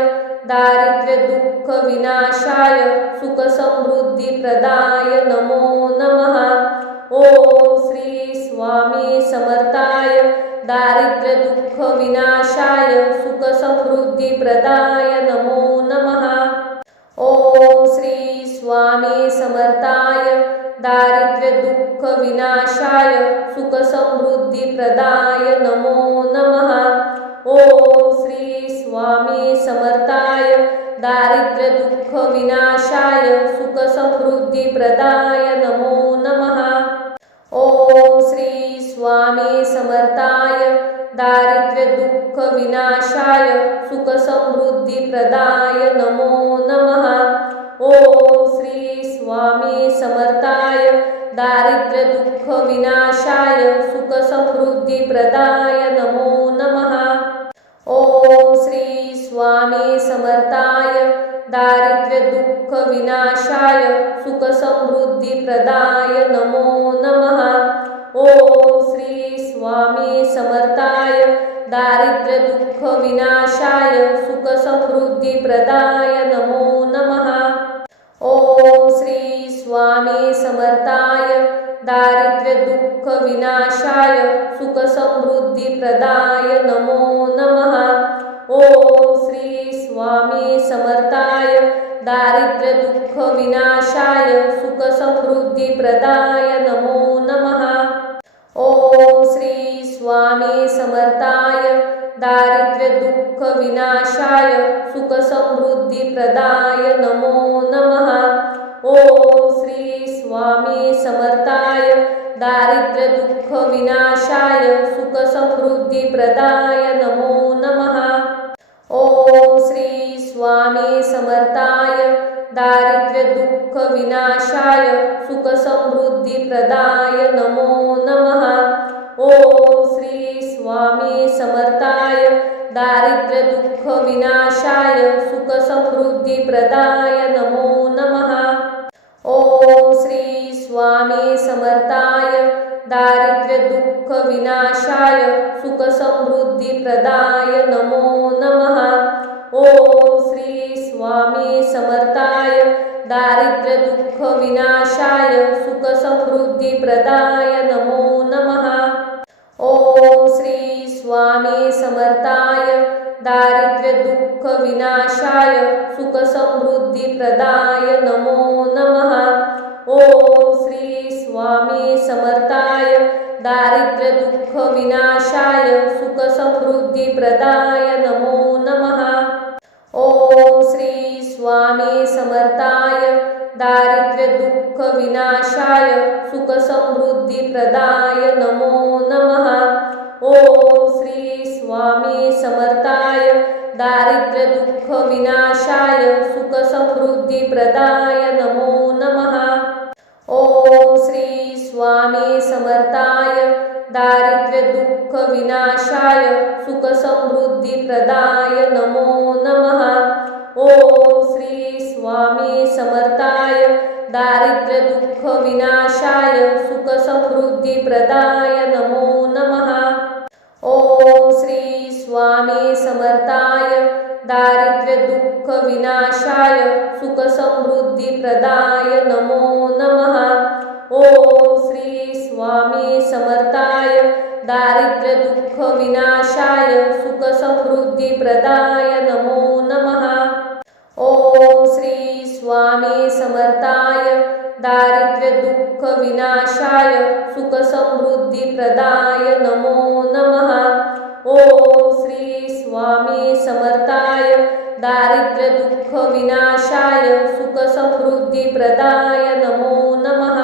दारिद्र्य दुःख विनाशाय सुख समृद्धी प्रदाय नमो नमः। ओम श्री स्वामी समर्थाय दारिद्र्य दुःख विनाशाय सुख समृद्धी प्रदाय नमो नमः। ओम श्री स्वामी समर्थाय दारिद्र्य दुःख विनाशाय सुख समृद्धी प्रदाय नमो नमः। ओम श्री स्वामी समर्थाय दारिद्र्य दुःख विनाशाय सुख समृद्धी प्रदाय नमो नमः। ओम श्री स्वामी समर्थाय दारिद्र्य दुःख विनाशाय सुख समृद्धी प्रदाय नमो नमः। ओम श्री स्वामी समर्थाय दारिद्र्य दुःख विनाशाय सुख समृद्धी प्रदाय नमो नमः। ओम श्री स्वामी समर्थाय दारिद्र्य दुःख विनाशाय सुख समृद्धी प्रदाय नमो नमः। ओम श्री स्वामी समर्थाय दारिद्र्य दुःख विनाशाय सुख समृद्धी प्रदाय नमो नमः। ओम श्री स्वामी समर्थाय दारिद्र्य दुःख विनाशाय सुख समृद्धी प्रदाय नमो नमः। ओम श्री स्वामी समर्थाय दारिद्र्य दुःख विनाशाय सुख समृद्धी प्रदाय नमो नमः। ओम श्री स्वामी समर्थाय दारिद्र्य दुःख विनाशाय सुख समृद्धी प्रदाय नमो नमः। ओम श्री स्वामी समर्थाय दारिद्र्य दुःख विनाशाय सुख समृद्धी प्रदाय नमो नमः। ओम श्री स्वामी समर्थाय दारिद्र्य दुःख विनाशाय सुख समृद्धी प्रदाय नमो नमः। ओम श्री स्वामी समर्थाय दारिद्र्य दुःख विनाशाय सुख समृद्धी प्रदाय नमो नमः। ओम श्री स्वामी समर्थाय दारिद्र्य दुःख विनाशाय सुख समृद्धी प्रदाय नमो नमः। ओम श्री स्वामी समर्थाय दारिद्र्य दुःख विनाशाय सुख समृद्धी प्रदाय नमो नमः। ओम श्री स्वामी समर्थाय दारिद्र्य दुःख विनाशाय सुख समृद्धी प्रदाय नमो नमः। ओम श्री स्वामी समर्थाय दारिद्र्य दुःख विनाशाय सुख समृद्धी प्रदाय नमो नमः। ओम श्री स्वामी समर्थाय दारिद्र्य दुःख विनाशाय सुख समृद्धी प्रदाय नमो नमः। ओम श्री स्वामी समर्थाय दारिद्र्य दुःख विनाशाय सुख समृद्धी प्रदाय नमो नमः। ओम श्री स्वामी समर्थाय दारिद्र्य दुःख विनाशाय सुख समृद्धी प्रदाय नमो नमः। ओम श्री स्वामी समर्थाय दारिद्र्य दुःख विनाशाय सुख समृद्धी प्रदाय नमो नमः। ओम श्री स्वामी समर्थाय दारिद्र्य दुःख विनाशाय सुख समृद्धी प्रदाय नमो नमः। ओम श्री स्वामी समर्थाय दारिद्र्य दुःख विनाशाय सुख समृद्धी प्रदाय नमो नमः। ओम श्री स्वामी समर्थाय दारिद्र्य दुःख विनाशाय सुख समृद्धी प्रदाय नमो नमः। ओम श्री स्वामी समर्थाय दारिद्र्य दुःख विनाशाय सुख समृद्धी प्रदाय नमो नमः।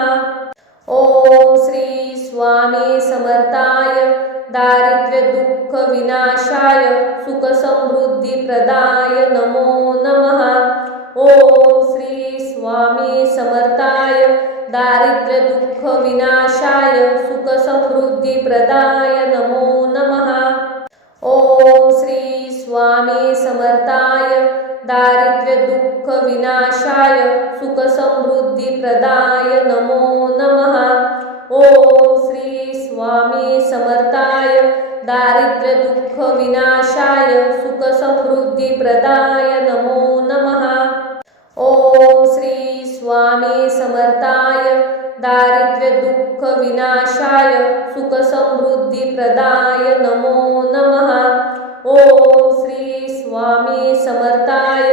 ओम श्री स्वामी समर्थाय दारिद्र्य दुःख विनाशाय सुख समृद्धी प्रदाय नमो नमः। ओम श्री स्वामी समर्थाय दारिद्र्य दुःख विनाशाय सुख समृद्धी प्रदाय नमो नमः। ओम श्री स्वामी समर्थाय दारिद्र्य दुःख विनाशाय सुख समृद्धी प्रदाय नमो नमः। ओम श्री स्वामी समर्थाय दारिद्र्य दुःख विनाशाय सुख समृद्धी प्रदाय नमो नमः। ओम श्री स्वामी समर्थाय दारिद्र्य दुःख विनाशाय सुख समृद्धी प्रदाय नमो नमः। ओम श्री स्वामी समर्थाय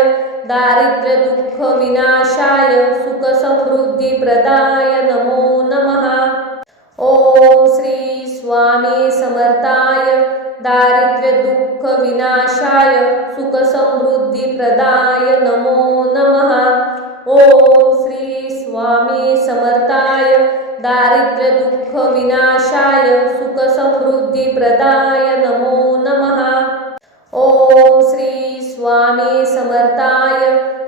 दारिद्र्य दुःख विनाशाय सुख समृद्धी प्रदाय नमो नमः। ओम श्री स्वामी समर्थाय दारिद्र्य दुःख विनाशाय सुख समृद्धी प्रदाय नमो नमः। ओम श्री स्वामी समर्थाय दारिद्र्य दुःख विनाशाय सुख समृद्धी प्रदाय नमो नमः। ओम श्री स्वामी समर्थाय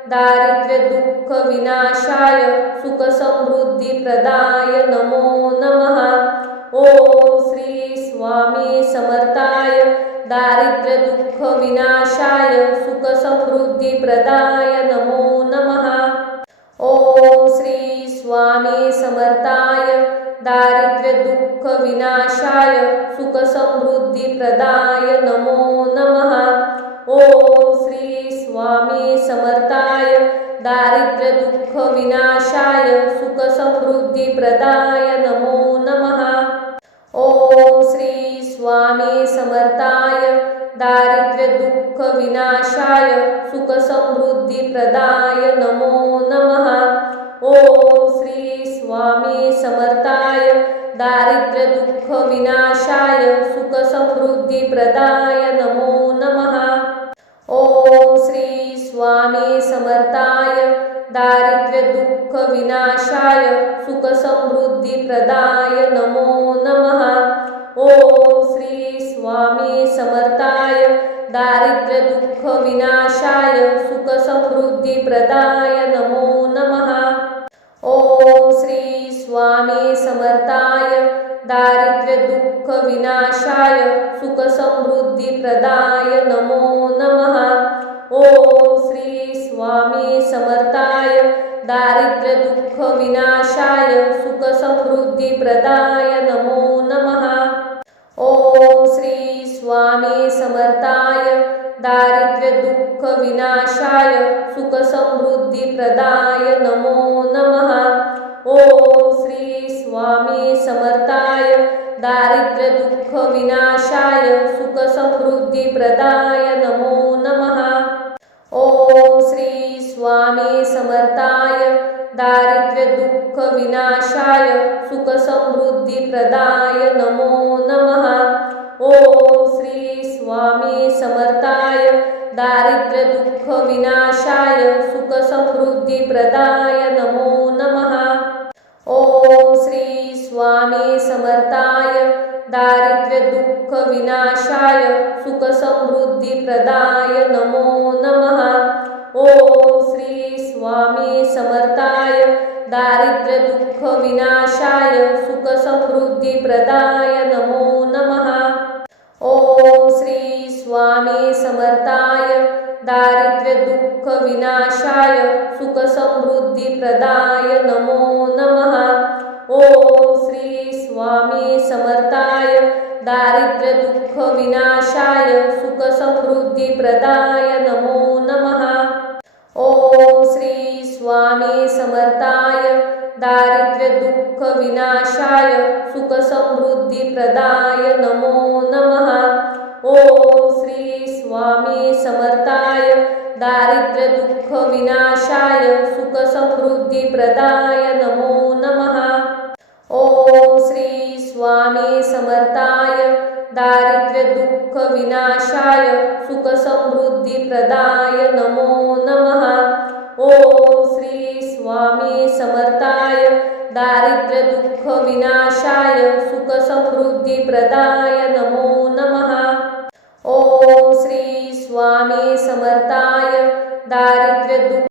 दारिद्र्य दुःख विनाशाय सुख समृद्धी प्रदाय नमो नमः। ओम श्री स्वामी समर्थाय दारिद्र्य दुःख विनाशाय सुख समृद्धी प्रदाय नमो नमः। ओम श्री स्वामी समर्थाय दारिद्र्य दुःख विनाशाय सुख समृद्धी प्रदाय नमो नमः। ओम श्री स्वामी समर्थाय दारिद्र्य दुःख विनाशाय सुख समृद्धी प्रदाय नमो नमः। ओम श्री स्वामी समर्थाय दारिद्र्य दुःख विनाशाय सुख समृद्धी प्रदाय नमो नमः। ओम श्री स्वामी समर्थाय दारिद्र्य दुःख विनाशाय सुख समृद्धी प्रदाय नमो नमः। ओम श्री स्वामी समर्थाय दारिद्र्य दुःख विनाशाय सुख समृद्धी प्रदाय नमो नमः। ओम श्री स्वामी समर्थाय दारिद्र्य दुःख विनाशाय सुख समृद्धी प्रदाय नमो नमः। ओम श्री स्वामी समर्थाय दारिद्र्य दुःख विनाशाय सुख समृद्धी प्रदाय नमो नमः। ओम श्री स्वामी समर्थाय दारिद्र्य दुःख विनाशाय सुख समृद्धी प्रदाय नमो नमः. ओम श्री स्वामी समर्थाय दारिद्र्य दुःख विनाशाय सुख समृद्धी प्रदाय नमो नमः. ओम श्री स्वामी समर्थाय दारिद्र्य दुःख विनाशाय सुख समृद्धी प्रदाय नमो नमः. ओम श्री स्वामी समर्थाय दारिद्र्य दुःख विनाशाय सुख समृद्धी प्रदाय नमो नमः. ओम श्री स्वामी समर्थाय दारिद्र्य दुःख विनाशाय सुख समृद्धी प्रदाय नमो नमः. ओम श्री स्वामी समर्थाय दारिद्र्य दुःख विनाशाय सुख समृद्धी प्रदाय नमो नमः. ओम श्री स्वामी समर्थाय दारिद्र्य दुःख विनाशाय सुख समृद्धी प्रदाय नमो नमः. ओम श्री स्वामी समर्थाय दारिद्र्य दुःख विनाशाय सुख समृद्धी प्रदाय नमो नमः. ओम श्री स्वामी समर्थाय दारिद्र्य दुःख विनाशाय सुख समृद्धी प्रदाय नमो नमः. ओम श्री स्वामी समर्थाय दारिद्र्य दुःख विनाशाय सुख समृद्धी प्रदाय नमो नमः. ओम श्री स्वामी समर्थाय दारिद्र्य दुःख विनाशाय सुख समृद्धी प्रदाय नमो नमः. ओम श्री स्वामी समर्थाय दारिद्र्य दुःख विनाशाय सुख समृद्धी प्रदाय नमो नमः. ओम श्री स्वामी समर्थाय दारिद्र्य दुःख विनाशाय सुख समृद्धी प्रदाय नमो नमः. ओम श्री स्वामी समर्थाय दारिद्र्य दुःख